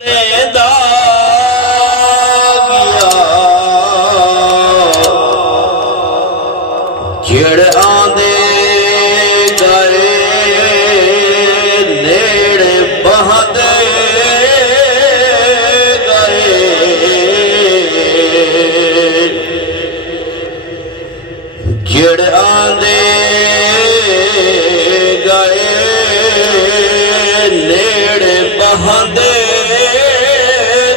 جڑ آندے گئے نیڑے بہندے گئے جڑ آندے گئے نیڑے بہندے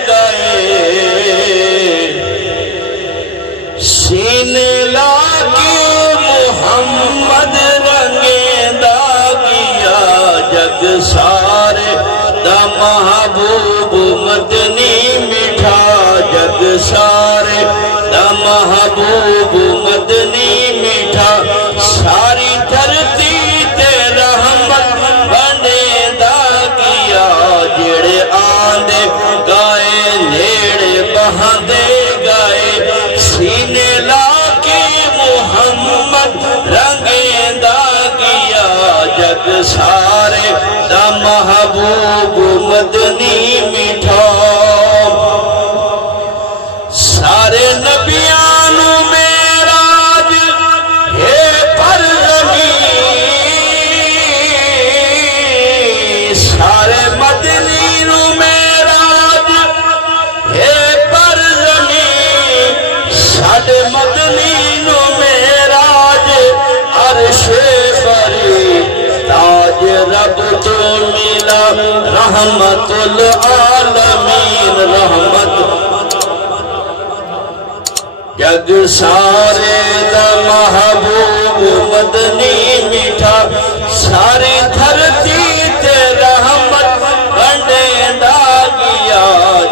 گئے سینے لاگے محمد رنگیندہ گیا جگ سارے دا محبوب مدنی مٹھا جگ سارے دا محبوب مدنی مٹھا ساری دھرتی تے رحمت بنیندہ گیا جڑے آندے گائے نیڑے بہندے گائے سینے لاکے محمد رنگیندہ گیا جگ سارے دا محبوب مدنی مٹھا سارے نبیانو معراج ہے پر زمین سارے مدنی نو معراج ہے پر زمین سارے مدنی نو معراج عرش بری تاج رب تو ملا رحمت العالمین رحمت جگ سارے دا محبوب مدنی مٹھا ساری دھرتی تے رحمت بنیندہ گیا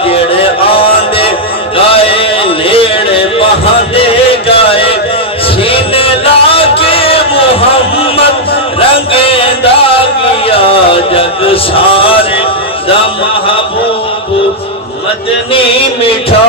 جڑے آندے گائے نیڑے بہندے گائے سینے لاکے محمد رنگیندہ گیا جگ سارے دا محبوب مدنی مٹھا